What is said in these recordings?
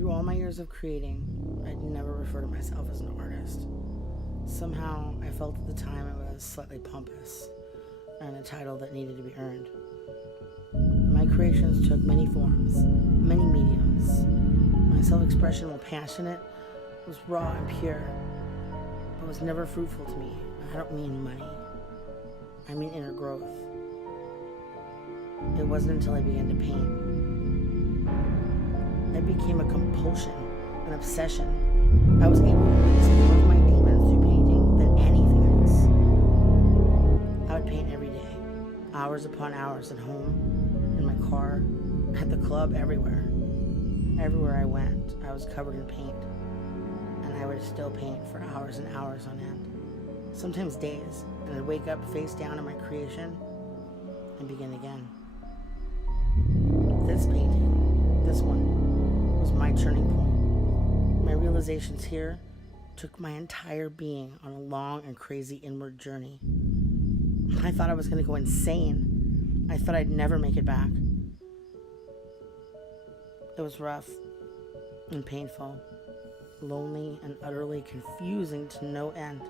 Through all my years of creating, I'd never refer to myself as an artist. Somehow, I felt at the time it was slightly pompous and a title that needed to be earned. My creations took many forms, many mediums. My self-expression, while passionate, was raw and pure, but was never fruitful to me. I don't mean money. I mean inner growth. It wasn't until I began to paint. It became a compulsion, an obsession. I was able to release more of my demons through painting than anything else. I would paint every day, hours upon hours, at home, in my car, at the club, everywhere. Everywhere I went, I was covered in paint, and I would still paint for hours and hours on end, sometimes days, and I'd wake up face down in my creation and begin again. This painting, this one, was my turning point. My realizations here took my entire being on a long and crazy inward journey. I thought I was going to go insane. I thought I'd never make it back. It was rough and painful, lonely and utterly confusing to no end.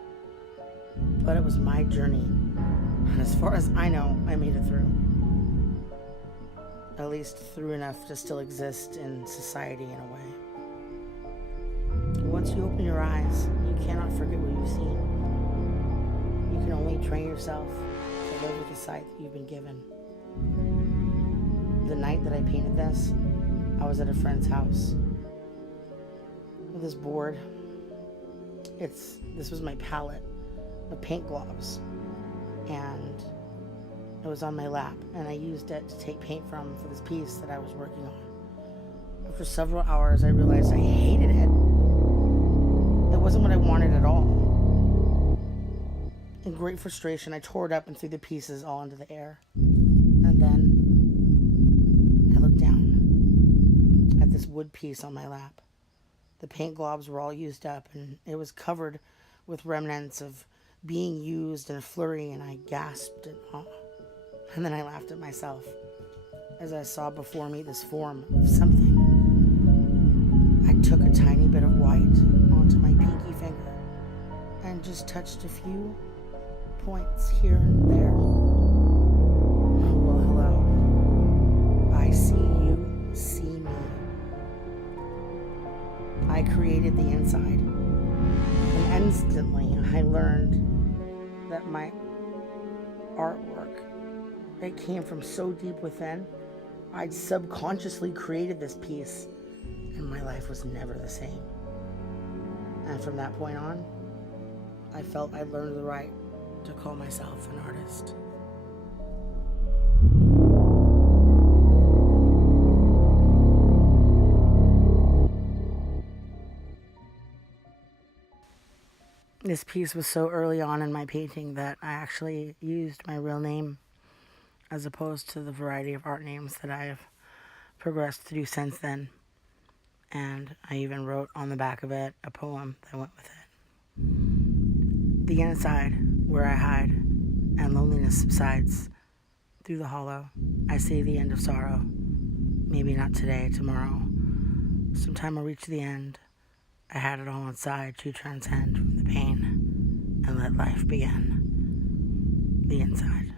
But it was my journey, and as far as I know, I made it through. At least through enough to still exist in society in a way. Once you open your eyes, you cannot forget what you've seen. You can only train yourself to live with the sight that you've been given. The night that I painted this, I was at a friend's house with this board. This was my palette of paint globs, and it was on my lap, and I used it to take paint from for this piece that I was working on. After several hours, I realized I hated it. It wasn't what I wanted at all. In great frustration, I tore it up and threw the pieces all into the air. And then I looked down at this wood piece on my lap. The paint globs were all used up, and it was covered with remnants of being used in a flurry, and I gasped in awe. And then I laughed at myself as I saw before me this form of something. I took a tiny bit of white onto my pinky finger and just touched a few points here and there. Well, hello. I see you, see me. I created the inside, and instantly I learned that my artwork, it came from so deep within. I'd subconsciously created this piece, and my life was never the same. And from that point on, I felt I'd learned the right to call myself an artist. This piece was so early on in my painting that I actually used my real name as opposed to the variety of art names that I have progressed through since then. And I even wrote on the back of it a poem that went with it. The inside, where I hide, and loneliness subsides. Through the hollow, I see the end of sorrow. Maybe not today, tomorrow. Sometime I'll reach the end. I had it all inside to transcend from the pain and let life begin. The inside.